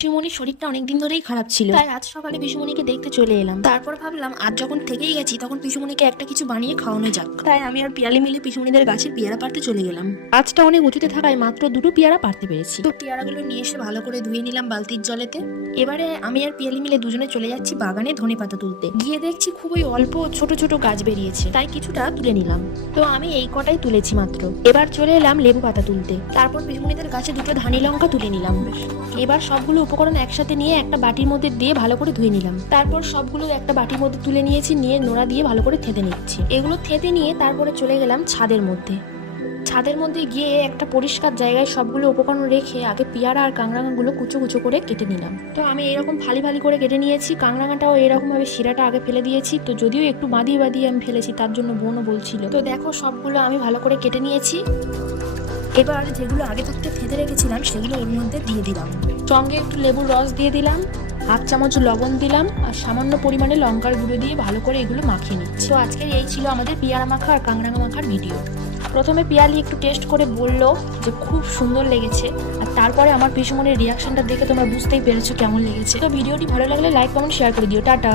পিসুমনির শরীরটা অনেকদিন ধরেই খারাপ ছিল, তাই আজ সকালে পিসুমনিকে দেখতে চলে এলাম। তারপর ভাবলাম আজ যখন থেকেই গেছি তখন পিসুমনিকে একটা কিছু বানিয়ে খাওয়ানো যাক। তাই আমি আর পিয়ালি মিলে পিসুমনিদের গাছের পেয়ারা পাড়তে চলে গেলাম। গাছটা অনেক উঁচুতে থাকায় মাত্র দুটো পেয়ারা পাড়তে পেরেছি। তো পেয়ারাগুলো নিয়ে এসে ভালো করে ধুয়ে নিলাম বালতির জলেতে। এবারে আমি আর পিয়ালি মিলে দুজনে চলে যাচ্ছি বাগানে ধনেপাতা তুলতে। গিয়ে দেখছি খুবই অল্প ছোট ছোট গাছ বেরিয়েছে, তাই কিছুটা তুলে নিলাম। তো আমি এই কটাই তুলেছি মাত্র। এবার চলে এলাম লেবু পাতা তুলতে। তারপর পিসুমনিদের গাছে দুটো ধানি লঙ্কা তুলে নিলাম। এবার সবগুলো উপকরণ একসাথে নিয়ে একটা বাটির মধ্যে দিয়ে ভালো করে ধুয়ে নিলাম। তারপর সবগুলো একটা বাটির মধ্যে তুলে নিয়েছি, নিয়ে নোড়া দিয়ে ভালো করে থেতে নিচ্ছি। এগুলো থেতে নিয়ে তারপরে চলে গেলাম ছাদের মধ্যে। ছাদের মধ্যে গিয়ে একটা পরিষ্কার জায়গায় সবগুলো উপকরণ রেখে আগে পেয়ারা আর কাংরাঙাগুলো কুচো কুচো করে কেটে নিলাম। তো আমি এরকম ফালি ফালি করে কেটে নিয়েছি। কাংরাঙাটাও এরকম ভাবে শিরাটা আগে ফেলে দিয়েছি। তো যদিও একটু বাঁধিয়ে বাঁধিয়ে আমি ফেলেছি, তার জন্য বোনও বলছিল। তো দেখো সবগুলো আমি ভালো করে কেটে নিয়েছি। এবার যেগুলো আগে থাকতে থেতে রেখেছিলাম সেগুলো ওর মধ্যে দিয়ে দিলাম। সঙ্গে একটু লেবুর রস দিয়ে দিলাম, হাফ চামচ লবণ দিলাম, আর সামান্য পরিমাণে লঙ্কার গুঁড়ো দিয়ে ভালো করে এগুলো মাখিয়ে নিচ্ছি। তো আজকের এই ছিল আমাদের পেয়ারা মাখা আর কাংরাঙা মাখার ভিডিও। প্রথমে পিয়ালি একটু টেস্ট করে বলল যে খুব সুন্দর লেগেছে, আর তারপরে আমার পিসুমনির রিয়াকশনটা দেখে তোমরা বুঝতেই পেরেছো কেমন লেগেছে। তো ভিডিওটি ভালো লাগলে লাইক কমেন্ট শেয়ার করে দিও। টাটা।